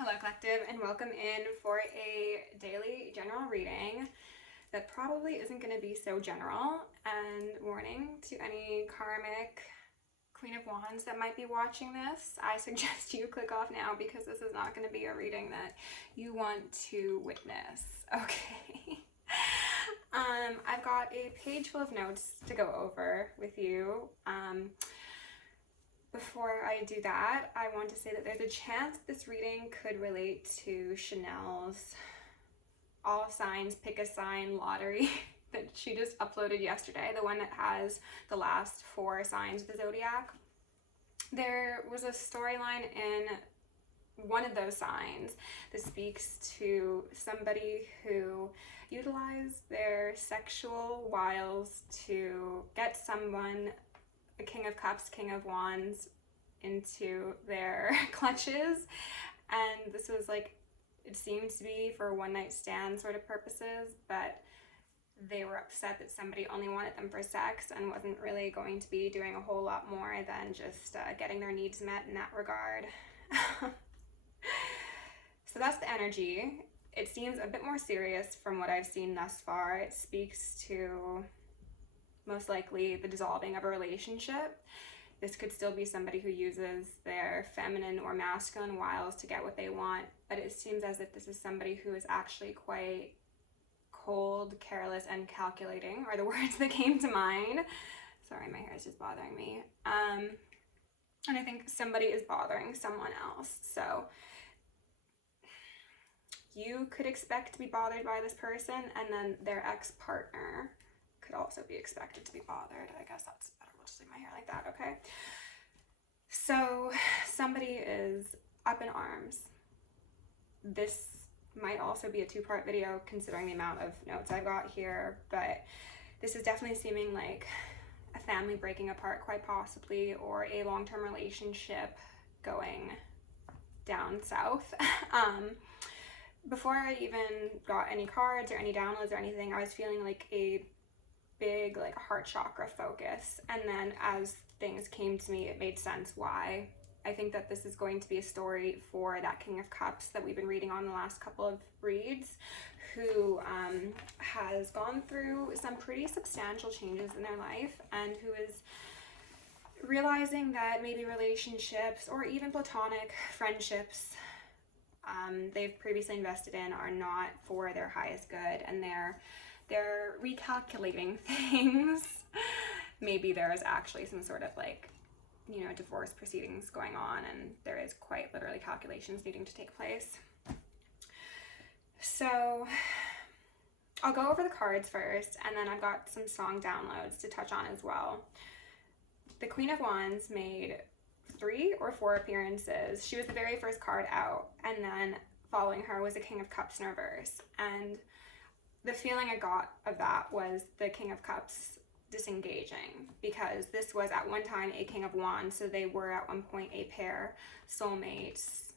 Hello Collective, and welcome in for a daily general reading that probably isn't going to be so general. And warning to any karmic Queen of Wands that might be watching this, I suggest you click off now because this is not going to be a reading that you want to witness. Okay. I've got a page full of notes to go over with you. Before I do that, I want to say that there's a chance this reading could relate to Chanel's All Signs Pick a Sign lottery that she just uploaded yesterday, the one that has the last 4 signs of the zodiac. There was a storyline in one of those signs that speaks to somebody who utilized their sexual wiles to get someone, a King of Cups, King of Wands, into their clutches. And this was like, it seemed to be for one night stand sort of purposes, but they were upset that somebody only wanted them for sex and wasn't really going to be doing a whole lot more than just getting their needs met in that regard. So that's the energy. It seems a bit more serious from what I've seen thus far. It speaks to most likely the dissolving of a relationship. This could still be somebody who uses their feminine or masculine wiles to get what they want, but it seems as if this is somebody who is actually quite cold, careless, and calculating are the words that came to mind. Sorry, my hair is just bothering me. And I think somebody is bothering someone else. So you could expect to be bothered by this person, and then their ex-partner could also be expected to be bothered. I guess that's better. We'll just leave my hair like that, okay? So somebody is up in arms. This might also be a 2-part video considering the amount of notes I've got here, but this is definitely seeming like a family breaking apart, quite possibly, or a long-term relationship going down south. Before I even got any cards or any downloads or anything, I was feeling like a big like heart chakra focus, and then as things came to me, it made sense why. I think that this is going to be a story for that King of Cups that we've been reading on the last couple of reads, who has gone through some pretty substantial changes in their life, and who is realizing that maybe relationships or even platonic friendships they've previously invested in are not for their highest good, and they're recalculating things. Maybe there is actually some sort of like, you know, divorce proceedings going on, and there is quite literally calculations needing to take place. So I'll go over the cards first, and then I've got some song downloads to touch on as well. The Queen of Wands made 3 or 4 appearances. She was the very first card out, and then following her was the King of Cups in reverse. And the feeling I got of that was the King of Cups disengaging, because this was at one time a King of Wands, so they were at one point a pair, soulmates,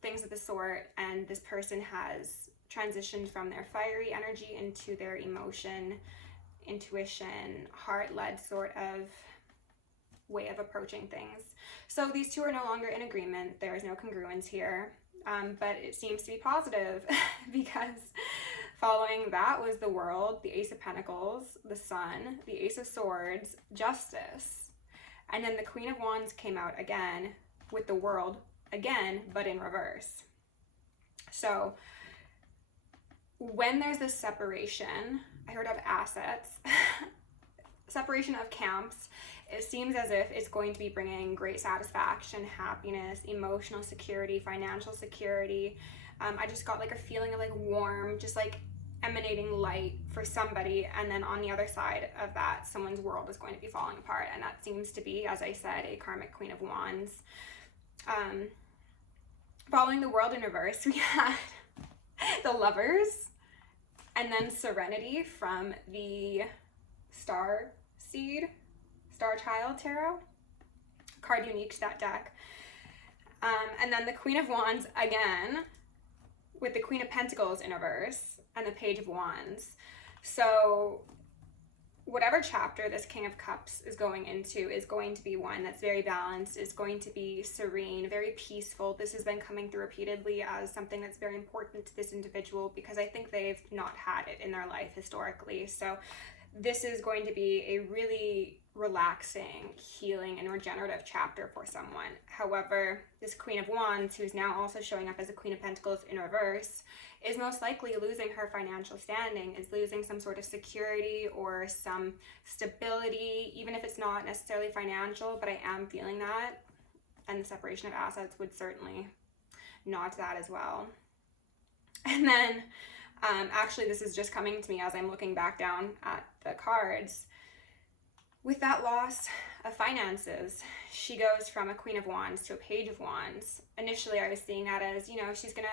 things of the sort, and this person has transitioned from their fiery energy into their emotion, intuition, heart-led sort of way of approaching things. So these two are no longer in agreement. There is no congruence here, but it seems to be positive because following that was the World, the Ace of Pentacles, the Sun, the Ace of Swords, Justice, and then the Queen of Wands came out again with the World again, but in reverse. So when there's this separation, I heard of assets, separation of camps, it seems as if it's going to be bringing great satisfaction, happiness, emotional security, financial security. I just got like a feeling of like warm, just like emanating light for somebody, and then on the other side of that, someone's world is going to be falling apart, and that seems to be, as I said, a karmic Queen of Wands. Following the World in reverse, we had the Lovers, and then Serenity from the Star Child Tarot, card unique to that deck. And then the Queen of Wands again, with the Queen of Pentacles in reverse and the Page of Wands. So whatever chapter this King of Cups is going into is going to be one that's very balanced, is going to be serene, very peaceful. This has been coming through repeatedly as something that's very important to this individual because I think they've not had it in their life historically. So this is going to be a really relaxing, healing, and regenerative chapter for someone. However, this Queen of Wands, who's now also showing up as a Queen of Pentacles in reverse, is most likely losing her financial standing, is losing some sort of security or some stability, even if it's not necessarily financial, but I am feeling that. And the separation of assets would certainly nod to that as well. And then, actually, this is just coming to me as I'm looking back down at the cards. With that loss of finances, she goes from a Queen of Wands to a Page of Wands. Initially, I was seeing that as, you know, she's gonna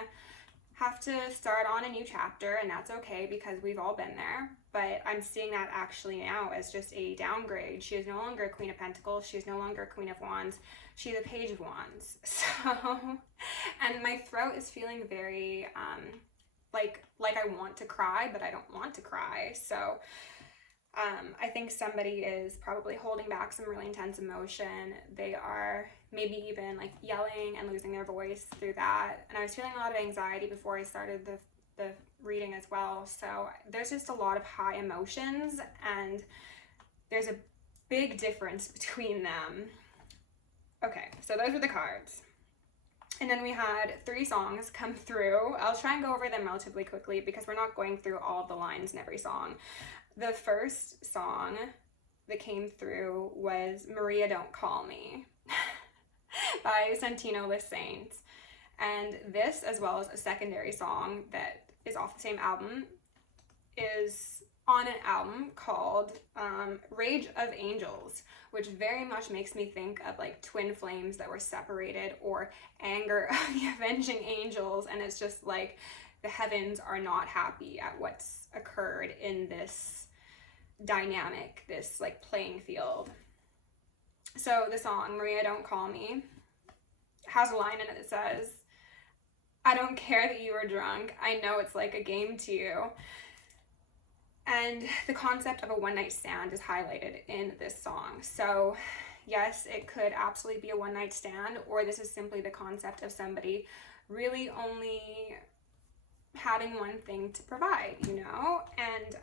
have to start on a new chapter, and that's okay because we've all been there. But I'm seeing that actually now as just a downgrade. She is no longer a Queen of Pentacles. She is no longer a Queen of Wands. She's a Page of Wands. So, and my throat is feeling very, like I want to cry, but I don't want to cry. So, I think somebody is probably holding back some really intense emotion. They are maybe even like yelling and losing their voice through that. And I was feeling a lot of anxiety before I started the reading as well. So there's just a lot of high emotions and there's a big difference between them. Okay, so those were the cards. And then we had 3 songs come through. I'll try and go over them relatively quickly because we're not going through all of the lines in every song. The first song that came through was Maria Don't Call Me by Santino Les Saints. And this, as well as a secondary song that is off the same album, is on an album called Rage of Angels, which very much makes me think of like twin flames that were separated, or Anger of the Avenging Angels. And it's just like the heavens are not happy at what's occurred in this dynamic, this like playing field. So the song Maria Don't Call Me has a line in it that says, I don't care that you are drunk, I know it's like a game to you. And the concept of a one-night stand is highlighted in this song. So yes, it could absolutely be a one-night stand, or this is simply the concept of somebody really only having one thing to provide, you know? And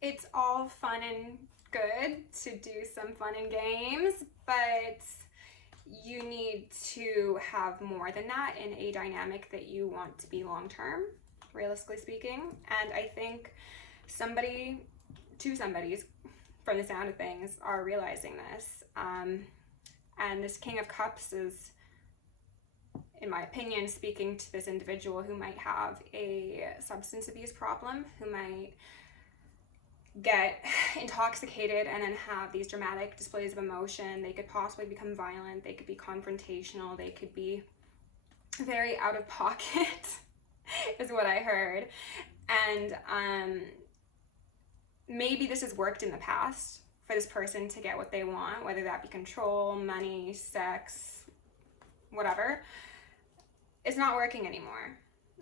it's all fun and good to do some fun and games, but you need to have more than that in a dynamic that you want to be long-term, realistically speaking. And I think two somebodies, from the sound of things, are realizing this. And this King of Cups is, in my opinion, speaking to this individual who might have a substance abuse problem, who might get intoxicated and then have these dramatic displays of emotion. They could possibly become violent, they could be confrontational, they could be very out of pocket is what I heard. And maybe this has worked in the past for this person to get what they want, whether that be control, money, sex, whatever. It's not working anymore.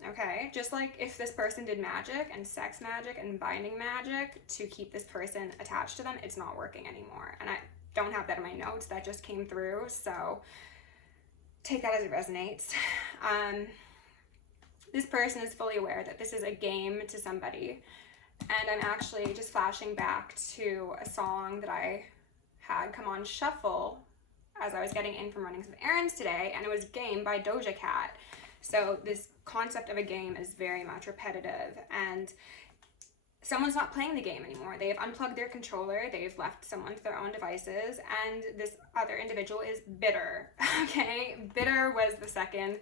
Okay, just like if this person did magic and sex magic and binding magic to keep this person attached to them, it's not working anymore. And I don't have that in my notes, that just came through, so take that as it resonates. This person is fully aware that this is a game to somebody. And I'm actually just flashing back to a song that I had come on shuffle as I was getting in from running some errands today, and it was Game by Doja Cat. So this concept of a game is very much repetitive, and someone's not playing the game anymore. They've unplugged their controller, they've left someone to their own devices, and this other individual is bitter, okay? Bitter was the second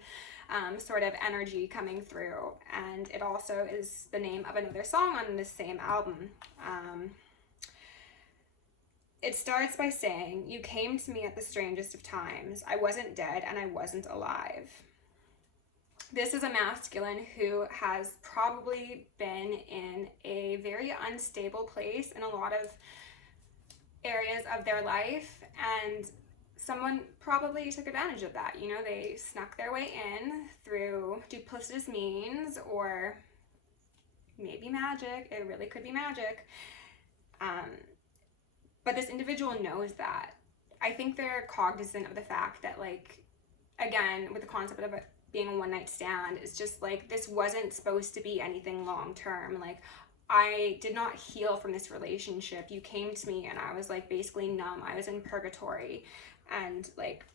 sort of energy coming through, and it also is the name of another song on this same album. It starts by saying, "You came to me at the strangest of times. I wasn't dead and I wasn't alive." This is a masculine who has probably been in a very unstable place in a lot of areas of their life, and someone probably took advantage of that. You know, they snuck their way in through duplicitous means, or maybe magic. It really could be magic. But this individual knows that. I think they're cognizant of the fact that, like, again, with the concept of it being a one-night stand, it's just like, this wasn't supposed to be anything long-term. Like, I did not heal from this relationship. You came to me and I was like basically numb. I was in purgatory, and like,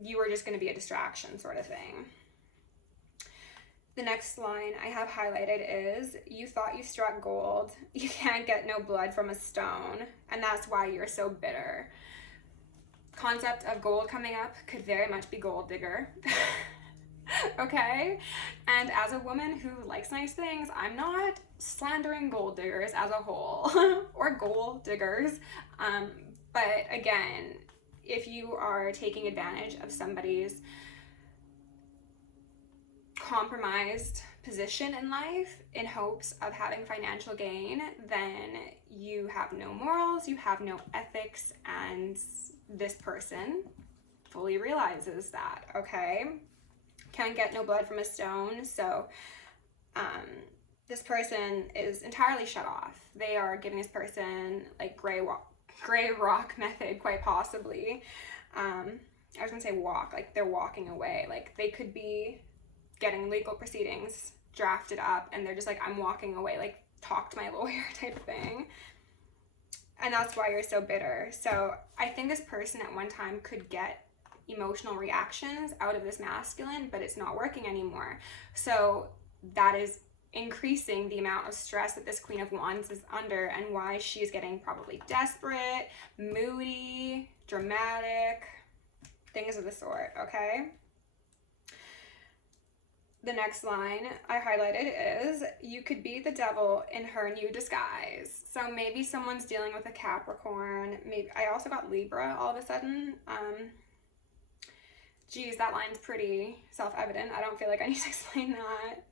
you were just going to be a distraction sort of thing. The next line I have highlighted is, you thought you struck gold. You can't get no blood from a stone, and that's why you're so bitter. Concept of gold coming up could very much be gold digger. Okay? And as a woman who likes nice things, I'm not slandering gold diggers as a whole, or gold diggers. But again, if you are taking advantage of somebody's compromised position in life in hopes of having financial gain, then you have no morals, you have no ethics, and this person fully realizes that, okay? Can't get no blood from a stone. So this person is entirely shut off. They are giving this person like gray rock method, quite possibly. I was gonna say walk, like they're walking away. Like they could be getting legal proceedings drafted up and they're just like, I'm walking away, like talk to my lawyer type of thing. And that's why you're so bitter. So I think this person at one time could get emotional reactions out of this masculine, but it's not working anymore. So that is increasing the amount of stress that this Queen of Wands is under, and why she's getting probably desperate, moody, dramatic, things of the sort, okay? The next line I highlighted is, you could be the devil in her new disguise. So maybe someone's dealing with a Capricorn. Maybe I also got Libra all of a sudden. Geez, that line's pretty self-evident. I don't feel like I need to explain that.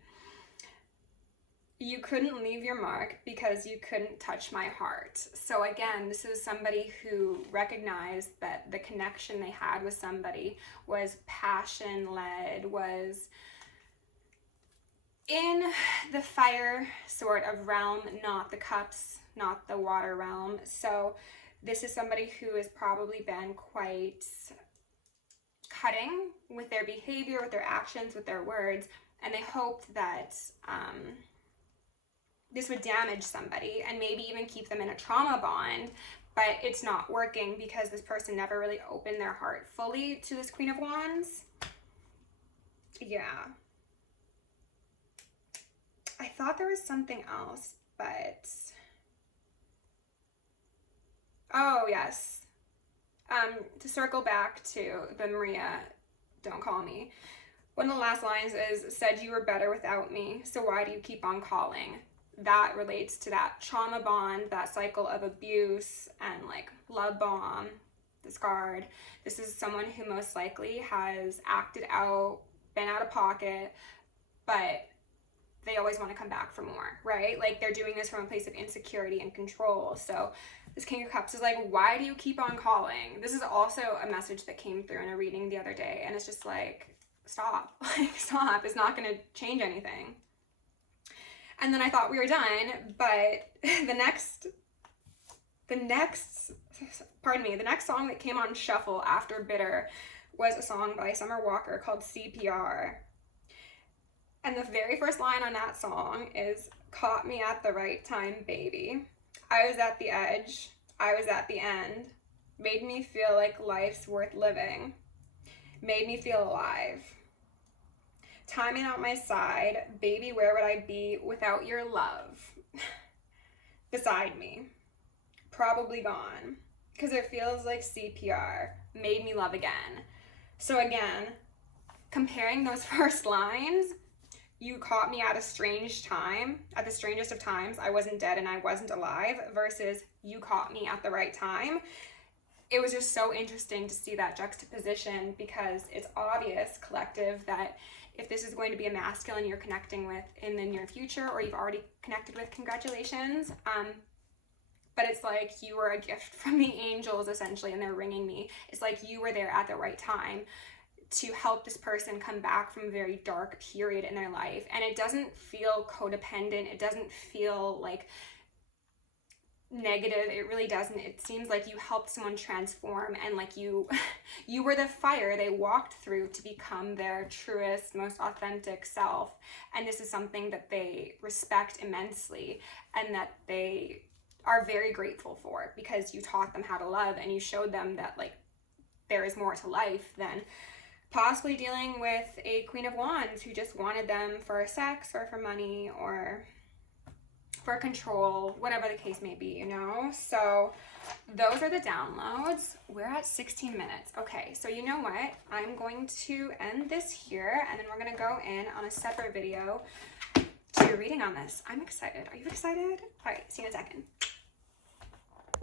You couldn't leave your mark because you couldn't touch my heart. So again, this is somebody who recognized that the connection they had with somebody was passion-led, was in the fire sort of realm, not the cups, not the water realm. So this is somebody who has probably been quite cutting with their behavior, with their actions, with their words, and they hoped that this would damage somebody and maybe even keep them in a trauma bond, but it's not working because this person never really opened their heart fully to this Queen of Wands. Yeah. I thought there was something else, but... Oh, yes. To circle back to the Maria, don't call me. One of the last lines is, said you were better without me, so why do you keep on calling? That relates to that trauma bond, that cycle of abuse and like love bomb, discard. This is someone who most likely has acted out, been out of pocket, but they always want to come back for more, right? Like they're doing this from a place of insecurity and control. So this King of Cups is like, why do you keep on calling? This is also a message that came through in a reading the other day, and it's just like, stop, like stop, it's not going to change anything. And then I thought we were done, but the next song that came on shuffle after Bitter was a song by Summer Walker called CPR. And the very first line on that song is, caught me at the right time, baby. I was at the edge, I was at the end, made me feel like life's worth living, made me feel alive. Timing out my side, baby, where would I be without your love? Beside me, probably gone, because it feels like CPR, made me love again. So again, comparing those first lines, you caught me at a strange time, at the strangest of times, I wasn't dead and I wasn't alive, versus you caught me at the right time. It was just so interesting to see that juxtaposition, because it's obvious, collective, that if this is going to be a masculine you're connecting with in the near future, or you've already connected with, congratulations. But it's like you were a gift from the angels, essentially, and they're ringing me. It's like you were there at the right time to help this person come back from a very dark period in their life. And it doesn't feel codependent. It doesn't feel like negative. It really doesn't. It seems like you helped someone transform, and like you were the fire they walked through to become their truest, most authentic self. And this is something that they respect immensely and that they are very grateful for, because you taught them how to love and you showed them that like there is more to life than possibly dealing with a Queen of Wands who just wanted them for sex or for money or for control, whatever the case may be, you know? So those are the downloads. We're at 16 minutes. Okay, so you know what? I'm going to end this here, and then we're gonna go in on a separate video to your reading on this. I'm excited. Are you excited? All right, see you in a second.